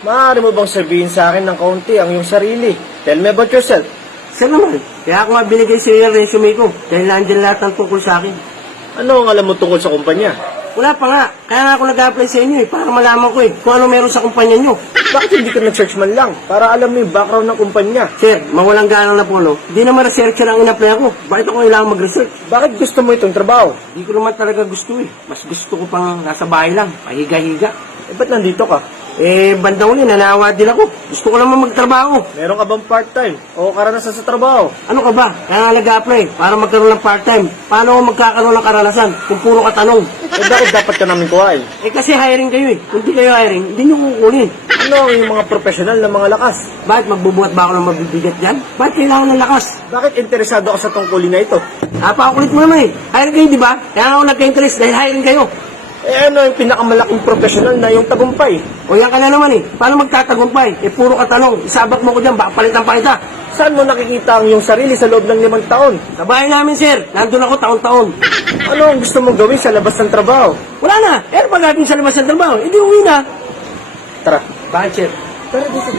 Maaari mo bang sabihin sa akin ng kaunti ang iyong sarili? Tell me about yourself. Sir naman, kaya ako nga binigay sa iyo yung resume ko dahil nandiyan lahat ng tungkol sa akin. Ano ang alam mo tungkol sa kumpanya? Wala pa nga, kaya nga ako nag-apply sa inyo para malaman ko kung ano meron sa kumpanya nyo. Bakit hindi ka nag-search man lang para alam mo yung background ng kumpanya? Sir, mawalang ganang na po, no? Hindi naman researcher ang in-apply ako. Bakit ako kailangan mag-research? Bakit gusto mo itong trabaho? Hindi ko naman talaga gusto eh. Mas gusto ko pang nasa bahay lang, pahiga-higa. Ba't nandito ka? Bandang uli, nanawa din ako. Gusto ko naman magtrabaho. Meron ka bang part-time o karanasan sa trabaho? Ano ka ba? Kaya nga nag-apply para magkaroon ng part-time. Paano ako magkakaroon ng karanasan kung puro ka tanong? Bakit dapat ka namin kuhain? Kasi hiring kayo eh. Kung di kayo hiring, hindi nyo kukunin. Ano ang yung mga profesional na mga lakas? Bakit magbubuhat ba ako ng mabibigat dyan? Bakit kailangan ng lakas? Bakit interesado ka sa tungkulin na ito? Napakakulit mo naman eh. Hiring kayo, di ba? Kaya nga ako nagka-interest dahil hiring kayo. Ano yung pinakamalaking profesional na yung tagumpay? O yan ka na naman eh. Paano magtatagumpay? Puro ka tanong. Isabak mo ko dyan, baka palitan pa kita. Saan mo nakikita ang iyong sarili sa loob ng 5 taon? Sa bahay namin, sir. Nandun ako taon-taon. Ano ang gusto mong gawin sa labas ng trabaho? Wala na. Ano pa gagawin sa labas ng trabaho? Hindi uwi na. Tara. Bakit, sir? Tara dito.